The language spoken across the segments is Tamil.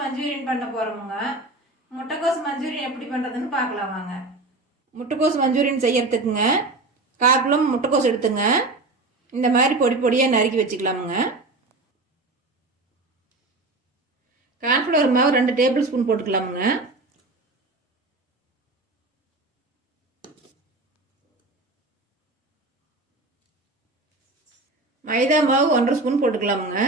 மஞ்சூரியன் பண்ண போகிறோமுங்க. முட்டைக்கோஸ் மஞ்சூரியன் எப்படி பண்ணுறதுன்னு பார்க்கலாம் வாங்க. முட்டைக்கோஸ் மஞ்சூரியன் செய்யறதுக்குங்க 1/4 கிலோ முட்டைக்கோஸ் எடுத்துங்க. இந்த மாதிரி பொடி பொடியாக நறுக்கி வச்சுக்கலாமுங்க. கார்ன்ஃப்ளவர் மாவு 2 டேபிள் ஸ்பூன் போட்டுக்கலாமுங்க. மைதா மாவு 1/2 ஸ்பூன் போட்டுக்கலாமுங்க.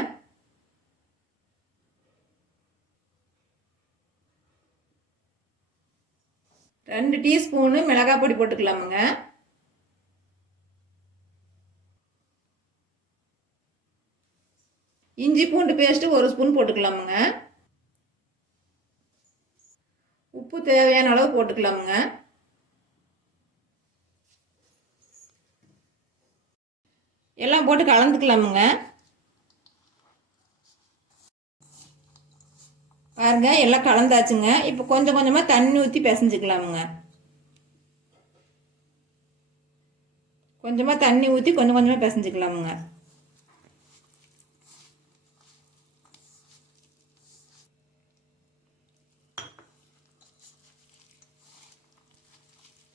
ரெண்டு டீஸ்பூனு மிளகாய் பொடி போட்டுக்கலாமுங்க. இஞ்சி பூண்டு பேஸ்ட்டு 1 ஸ்பூன் போட்டுக்கலாமுங்க. உப்பு தேவையான அளவு போட்டுக்கலாமுங்க. எல்லாம் போட்டு கலந்துக்கலாமுங்க. பாருங்க எல்லாம் கலந்தாச்சுங்க. இப்போ கொஞ்சம் கொஞ்சமாக தண்ணி ஊற்றி பிசைஞ்சுக்கலாமுங்க. கொஞ்சமாக தண்ணி ஊற்றி கொஞ்சம் கொஞ்சமாக பிசைஞ்சுக்கலாமுங்க.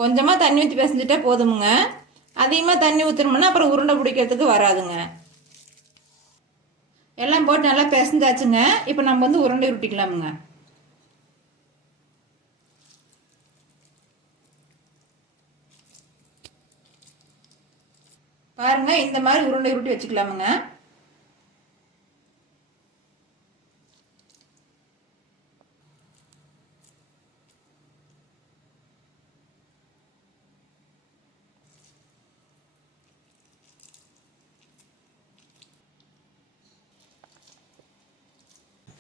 கொஞ்சமாக தண்ணி ஊற்றி பிசைஞ்சிட்டா போதுமுங்க. அதிகமாக தண்ணி ஊற்றணும்னா அப்புறம் உருண்டை பிடிக்கிறதுக்கு வராதுங்க. எல்லாம் போட்டு நல்லா பிசைஞ்சாச்சுங்க. இப்போ நம்ம வந்து உருண்டை உருட்டிக்கலாமுங்க. பாருங்க இந்த மாதிரி உருண்டை உருட்டி வச்சுக்கலாமுங்க.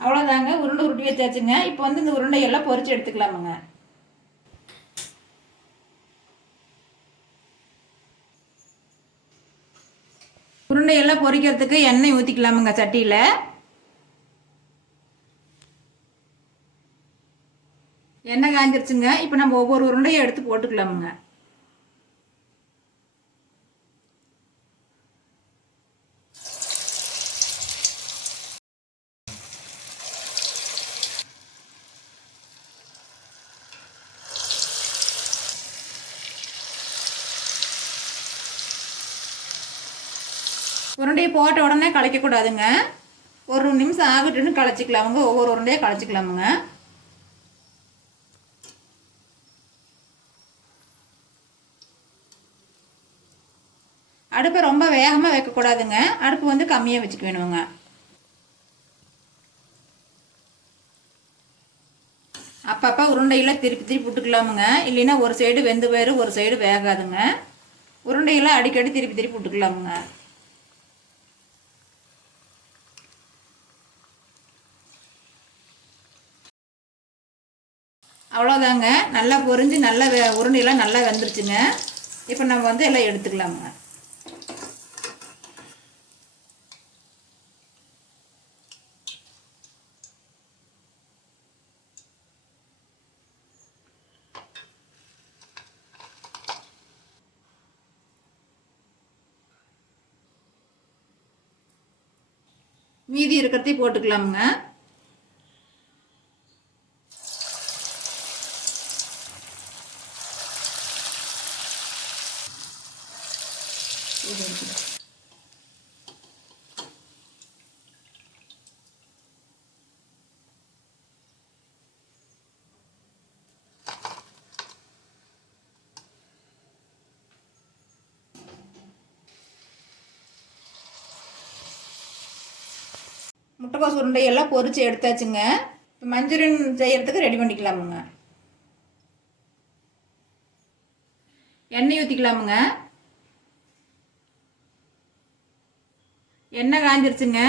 அவ்வளோதாங்க, உருண்டை உருட்டி வச்சாச்சுங்க. இப்போ வந்து இந்த உருண்டையெல்லாம் பொரிச்சு எடுத்துக்கலாமுங்க. உருண்டையெல்லாம் பொரிக்கிறதுக்கு எண்ணெய் ஊற்றிக்கலாமுங்க சட்டியில். எண்ணெய் காஞ்சிருச்சுங்க. இப்போ நம்ம ஒவ்வொரு உருண்டையும் எடுத்து போட்டுக்கலாமுங்க. உருண்டையை போட்ட உடனே கலைக்கக்கூடாதுங்க. ஒரு நிமிஷம் ஆகட்டுன்னு கலைச்சிக்கலாமுங்க. ஒவ்வொரு உருண்டையாக கலைச்சிக்கலாமுங்க. அடுப்பை ரொம்ப வேகமாக வைக்கக்கூடாதுங்க. அடுப்பு வந்து கம்மியாக வச்சுக்க வேணுங்க. அப்பப்போ உருண்டையெல்லாம் திருப்பி திருப்பி விட்டுக்கலாமுங்க. இல்லைன்னா ஒரு சைடு வெந்து போயிடும், ஒரு சைடு வேகாதுங்க. உருண்டையெல்லாம் அடிக்கடி திருப்பி திருப்பி விட்டுக்கலாமுங்க. அவ்வளோதாங்க, நல்லா பொரிஞ்சு நல்லா உருண்டையெல்லாம் நல்லா வெந்துருச்சுங்க. இப்போ நம்ம வந்து எல்லாம் எடுத்துக்கலாமுங்க. மீதி இருக்கிறதையும் போட்டுக்கலாமுங்க. முட்டைக்கோஸ் உருண்டையெல்லாம் பொரிச்சு எடுத்தாச்சுங்க. இப்போ மஞ்சூரியன் செய்யறதுக்கு ரெடி பண்ணிக்கலாமுங்க. எண்ணெய் ஊற்றிக்கலாமுங்க. எண்ணெய் காஞ்சிருச்சுங்க.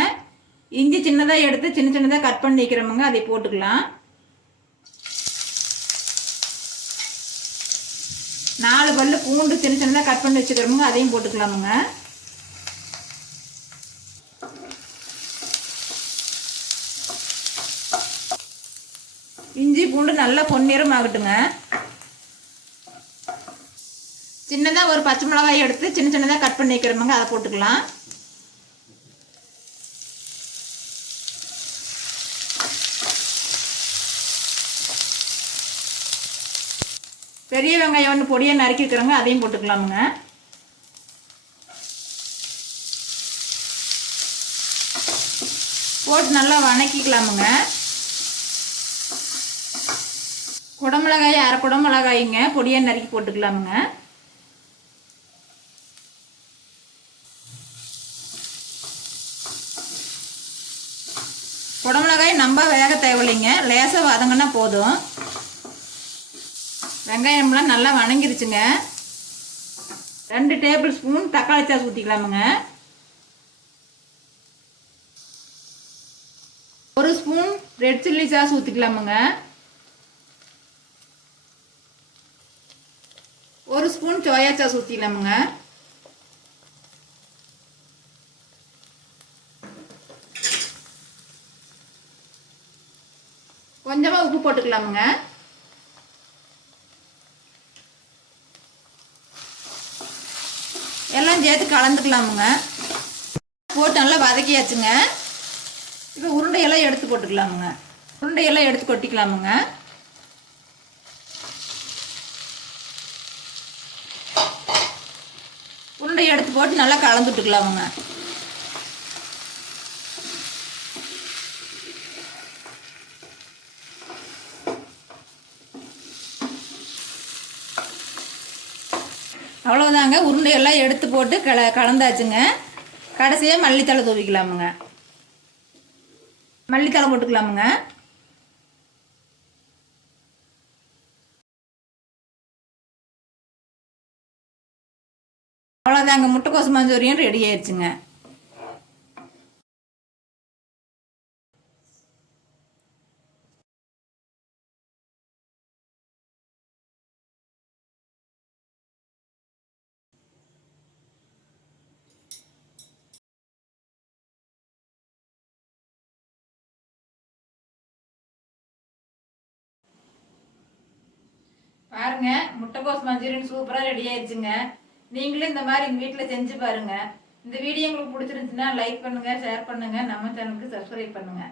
இஞ்சி சின்னதாக எடுத்து சின்ன சின்னதாக கட் பண்ணி வைக்கிறோமுங்க. அதை போட்டுக்கலாம். 4 பல்லு பூண்டு சின்ன சின்னதாக கட் பண்ணி வச்சுக்கிறோமுங்க. அதையும் போட்டுக்கலாமுங்க. இஞ்சி பூண்டு நல்லா பொன்னிறம் ஆகட்டுங்க. சின்னதாக ஒரு பச்சை மிளகாய் எடுத்து சின்ன சின்னதாக கட் பண்ணி வைக்கிறோமுங்க. அதை போட்டுக்கலாம். பெரிய வெங்காயம் ஒன்று பொடியாக நறுக்கிக்கிறோங்க, அதையும் போட்டுக்கலாமுங்க. போட்டு நல்லா வணக்கிக்கலாமுங்க. குடமிளகாய் அரை குடமிளகாய்ங்க பொடியாக நறுக்கி போட்டுக்கலாமுங்க. குடமிளகாய் நம்ம வேக தேவையில்லைங்க, லேசாக வதங்கினா போதும். வெங்காயம்லாம் நல்லா வணங்கிருச்சுங்க. 2 டேபிள் ஸ்பூன் தக்காளி சாஸ் ஊற்றிக்கலாமுங்க. 1 ஸ்பூன் ரெட் சில்லி சாஸ் ஊற்றிக்கலாமுங்க. 1 ஸ்பூன் சோயா சாஸ் ஊற்றிக்கலாமுங்க. கொஞ்சமாக உப்பு போட்டுக்கலாமுங்க. எல்லாம் சேர்த்து கலந்துக்கலாமுங்க. போட்டு நல்லா வதக்கியாச்சுங்க. இப்போ உருண்டையெல்லாம் எடுத்து போட்டுக்கலாமுங்க. உருண்டையெல்லாம் எடுத்து கொட்டிக்கலாமுங்க. உருண்டையை எடுத்து போட்டு நல்லா கலந்து விட்டுக்கலாமுங்க. அவ்வளோதாங்க, உருண்டையெல்லாம் எடுத்து போட்டு கலந்தாச்சுங்க. கடைசியாக மல்லித்தழை தூவிக்கலாமுங்க. மல்லித்தழை போட்டுக்கலாமுங்க. அவ்வளோதாங்க, முட்டைக்கோஸ் மஞ்சூரியன் ரெடி ஆயிடுச்சுங்க. பாருங்க, முட்டைக்கோஸ் மஞ்சூரியன் சூப்பராக ரெடி ஆயிடுச்சுங்க. நீங்களும் இந்த மாதிரி எங்கள் வீட்டில் செஞ்சு பாருங்க. இந்த வீடியோ உங்களுக்கு பிடிச்சிருந்துச்சுன்னா லைக் பண்ணுங்க, ஷேர் பண்ணுங்க, நம்ம சேனலுக்கு சப்ஸ்கிரைப் பண்ணுங்க.